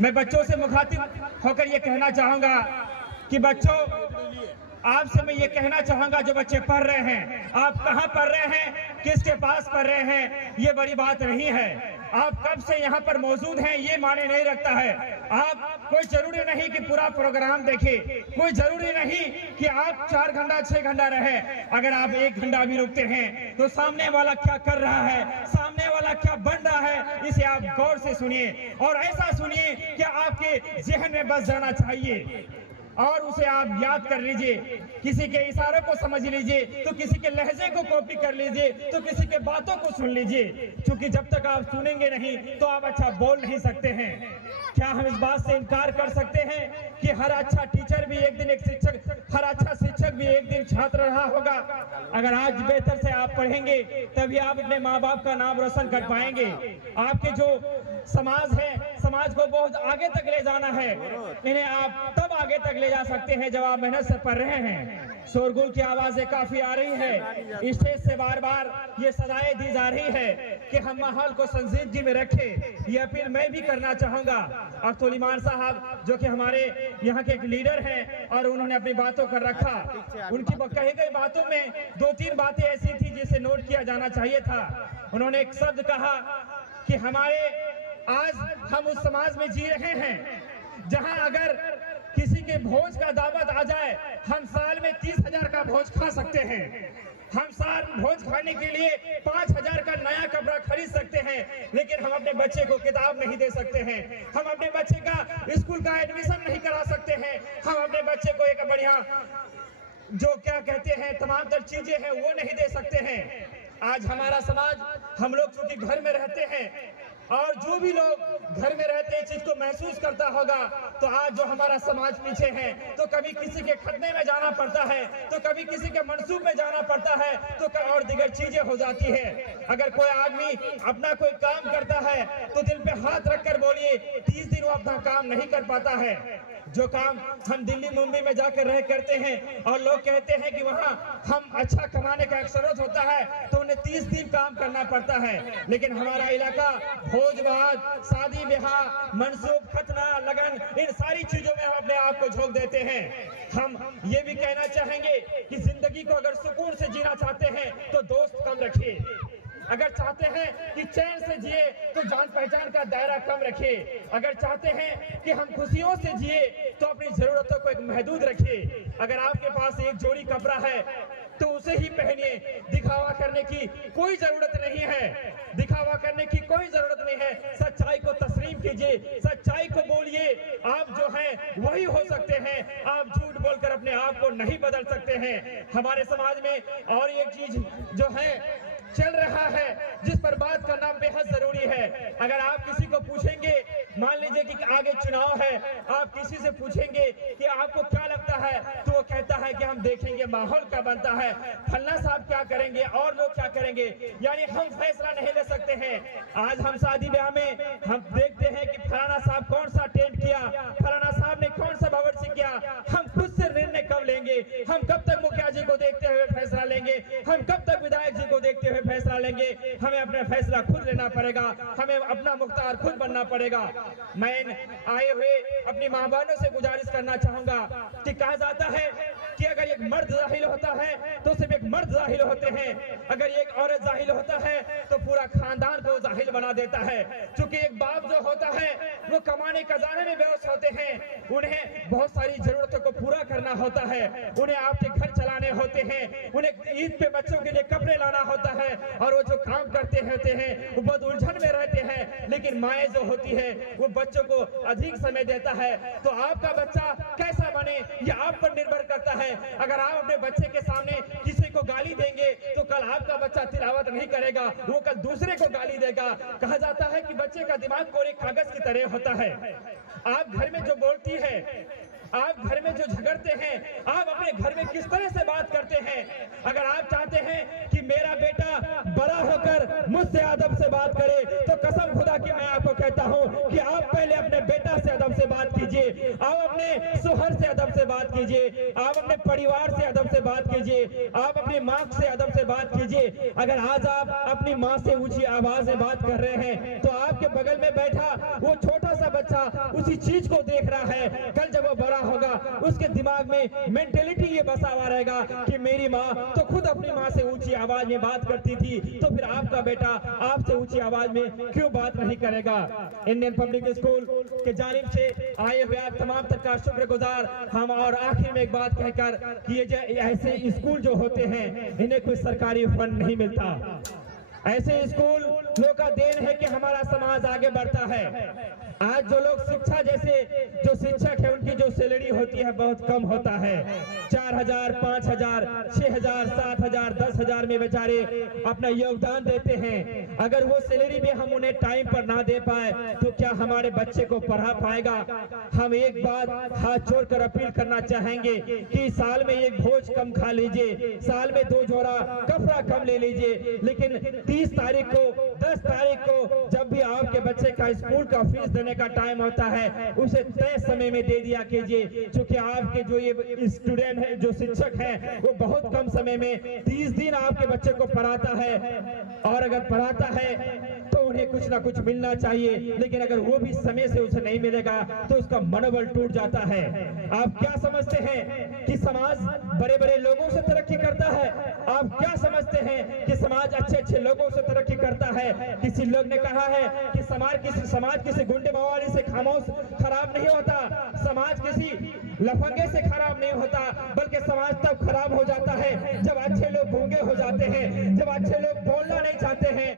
मैं बच्चों से मुखातिब होकर ये कहना चाहूंगा कि बच्चों, आपसे मैं ये कहना चाहूंगा, जो बच्चे पढ़ रहे हैं, आप कहाँ पढ़ रहे हैं, किसके पास पढ़ रहे हैं, ये बड़ी बात नहीं है। आप कब से यहाँ पर मौजूद हैं ये माने नहीं रखता है। आप कोई जरूरी नहीं कि पूरा प्रोग्राम देखें, कोई जरूरी नहीं कि आप 4 घंटा 6 घंटा रहे। अगर आप 1 घंटा भी रुकते हैं तो सामने वाला क्या कर रहा है, सामने वाला क्या बन रहा है, इसे आप गौर से सुनिए और ऐसा सुनिए कि आपके जहन में बस जाना चाहिए और उसे आप याद कर लीजिए। किसी के इशारों को समझ लीजिए, तो किसी के लहजे को कॉपी कर लीजिए, तो किसी के बातों को सुन लीजिए, क्योंकि जब तक आप सुनेंगे नहीं तो आप अच्छा बोल नहीं सकते हैं। क्या हम इस बात से इनकार कर सकते हैं कि हर अच्छा टीचर भी एक दिन एक शिक्षक, हर अच्छा शिक्षक भी एक दिन छात्र रहा होगा? अगर आज बेहतर से आप पढ़ेंगे तभी आप अपने माँ बाप का नाम रोशन कर पाएंगे। आपके जो समाज है, समाज को बहुत आगे तक ले जाना है, इन्हें आप तब आगे तक ले जा सकते हैं जब आप मेहनत से पढ़ रहे हैं। शोरगुल की आवाजें काफी आ रही है, स्टेज से बार बार ये सदाएं दी जा रही है कि हम माहौल को संजीदगी में रखें। ये अपील मैं भी करना चाहूंगा। अब्दुल ईमान साहब जो कि हमारे यहाँ के एक लीडर हैं और उन्होंने अपनी बातों कर रखा, उनकी कही गई बातों में 2-3 बातें ऐसी थी जिसे नोट किया जाना चाहिए था। उन्होंने एक शब्द कहा कि हमारे आज हम उस समाज में जी रहे हैं जहां अगर किसी के भोज का दावत आ जाए, हम साल में 30,000 का भोज खा सकते हैं। हम साल भोज खाने के लिए 5,000 का नया कपड़ा खरीद सकते हैं, लेकिन हम अपने बच्चे को किताब नहीं दे सकते हैं। हम अपने बच्चे का स्कूल का एडमिशन नहीं करा सकते हैं। हम अपने बच्चे को एक बढ़िया जो क्या कहते हैं तमाम तर चीजें हैं वो नहीं दे सकते हैं। आज हमारा समाज, हम लोग चूंकि घर में रहते हैं और जो भी लोग घर में रहते हैं चीज को महसूस करता होगा, तो आज जो हमारा समाज पीछे है, तो कभी किसी के खतने में जाना पड़ता है, तो कभी किसी के मंसूब में जाना पड़ता है, तो और दीगर चीजें हो जाती है। अगर कोई आदमी अपना कोई काम करता है तो दिल पे हाथ रखकर बोलिए 30 दिन वो अपना काम नहीं कर पाता है। जो काम हम दिल्ली मुंबई में जाकर रह करते हैं और लोग कहते हैं कि वहाँ हम अच्छा कमाने का एक स्रोत होता है, तो उन्हें 30 दिन काम करना पड़ता है। लेकिन हमारा इलाका भोज भात, शादी ब्याह, मनसूब, खतना, लगन, इन सारी चीजों में हम अपने आप को झोंक देते हैं। हम ये भी कहना चाहेंगे कि जिंदगी को अगर सुकून से जीना चाहते हैं तो दोस्त कम रखिए। अगर चाहते हैं कि चैन से जिए तो जान पहचान का दायरा कम रखिए। अगर चाहते हैं कि हम खुशियों से जिए तो अपनी जरूरतों को एक महदूद रखिए। अगर आपके पास एक जोड़ी कपड़ा है तो उसे ही पहनिए। दिखावा करने की कोई जरूरत नहीं है, दिखावा करने की कोई जरूरत नहीं है। सच्चाई को तस्लीम कीजिए, सच्चाई को बोलिए। आप जो हैं वही हो सकते हैं, आप झूठ बोलकर अपने आप को नहीं बदल सकते हैं। हमारे समाज में और एक चीज जो है चल रहा है जिस पर बात करना बेहद जरूरी है। अगर आप किसी को पूछेंगे, मान लीजिए कि आगे चुनाव है, आप किसी से पूछेंगे कि आपको क्या लगता है, तो वो कहता है कि हम देखेंगे माहौल क्या बनता है, फलना साहब क्या करेंगे और लोग क्या करेंगे, यानी हम फैसला नहीं ले सकते हैं। आज हम शादी ब्याह में हम देखते हैं कि फलाना साहब कौन सा टेंट किया, फलाना साहब ने कौन सा बावर्ची किया। हम खुद से निर्णय कब लेंगे? हम कब तक मुखिया जी को देखते हुए फैसला लेंगे? हम कब तक विधायक जी को देखते हुए फैसला लेंगे? हमें अपना फैसला खुद लेना पड़ेगा, हमें अपना मुख्तार खुद बनना पड़ेगा। मैं आए हुए अपनी माँ बहनों से गुजारिश करना चाहूंगा कि कहा जाता है कि अगर एक मर्द जाहिल होता है तो सिर्फ एक मर्द जाहिल होते हैं, अगर एक औरत जाहिल होता है तो पूरा खानदान को जाहिल बना देता है। क्योंकि एक बाप जो होता है वो कमाने खजाने में व्यस्त होते हैं, उन्हें बहुत सारी जरूरतों को पूरा करना होता है, उन्हें आपके घर चलाने होते हैं, उन्हें ईद पे बच्चों के लिए कपड़े लाना होता है, और वो जो काम करते होते हैं वो बहुत उलझन में रहते हैं। लेकिन माएँ जो होती है वो बच्चों को अधिक समय देता है। तो आपका बच्चा कैसा बने ये आप पर निर्भर करता है। अगर आप अपने बच्चे के सामने किसी को गाली देंगे तो कल आपका बच्चा तिलावत नहीं करेगा, वो कल दूसरे को गाली देगा। कहा जाता है कि बच्चे का दिमाग कोरे कागज की तरह होता है। आप घर में जो बोलती है, आप घर में जो झगड़ते हैं, आप अपने घर में किस तरह से बात करते हैं। अगर आप चाहते हैं कि मेरा बेटा बड़ा होकर मुझसे अदब से बात करे तो कसम खुदा की मैं आपको कहता हूं कि आप पहले अपने बेटा से अदब से बात कीजिए, आप अपने शोहर से अदब से बात कीजिए, आप अपने परिवार से अदब से बात कीजिए, आप अपनी माँ से अदब से बात कीजिए। अगर आज आप अपनी माँ से ऊंची आवाज में बात कर रहे हैं तो आपके बगल में बैठा वो छोटा छोटा सा बच्चा उसी चीज को देख रहा है, कल जब वो बड़ा होगा उसके दिमाग में मेंटेलिटी ये बसा हुआ रहेगा कि मेरी माँ तो खुद अपनी माँ से ऊंची आवाज में बात करती थी, तो फिर आपका बेटा आपसे ऊंची आवाज में क्यों बात नहीं करेगा। इंडियन पब्लिक स्कूल के जानिब से आए हुए आप तमाम तक का शुक्रगुजार हम। और आखिर में एक बात कहकर कि ये जो ऐसे स्कूल जो होते हैं इन्हें कोई सरकारी फंड नहीं मिलता। ऐसे स्कूल लोग का देन है कि हमारा समाज आगे बढ़ता है। आज जो लोग शिक्षा जैसे जो शिक्षक है उनकी जो सैलरी होती है बहुत कम होता है, 4,000, 5,000, 6,000, 7,000, 10,000 में बेचारे अपना योगदान देते हैं। अगर वो सैलरी भी हम उन्हें टाइम पर ना दे पाए तो क्या हमारे बच्चे को पढ़ा पाएगा। हम एक बात हाथ जोड़कर अपील करना चाहेंगे कि साल में एक भोज कम खा लीजिए, साल में 2 जोड़ा कपड़ा कम ले लीजिए, लेकिन 30 तारीख को 10 तारीख को जब भी आपके बच्चे का स्कूल का फीस देने का टाइम होता है उसे तय समय में दे दिया कीजिए। क्योंकि आपके जो ये स्टूडेंट है जो शिक्षक है वो बहुत कम समय में 30 दिन आपके बच्चे को पढ़ाता है, और अगर पढ़ाता है तो उन्हें कुछ ना कुछ मिलना चाहिए, लेकिन अगर वो भी समय से उसे नहीं मिलेगा तो उसका मनोबल टूट जाता है। आप क्या समझते हैं कि समाज बड़े बड़े लोगों से तरक्की करता है? आप क्या समझते हैं कि समाज अच्छे अच्छे लोगों से तरक्की करता है? किसी लोग ने कहा है कि समाज किसी गुंडे मवाली से खामोश खराब नहीं होता, समाज किसी लफंगे से खराब नहीं होता, बल्कि समाज तब खराब हो जाता है जब अच्छे लोग गूंगे हो जाते हैं, जब अच्छे लोग बोलना नहीं चाहते हैं।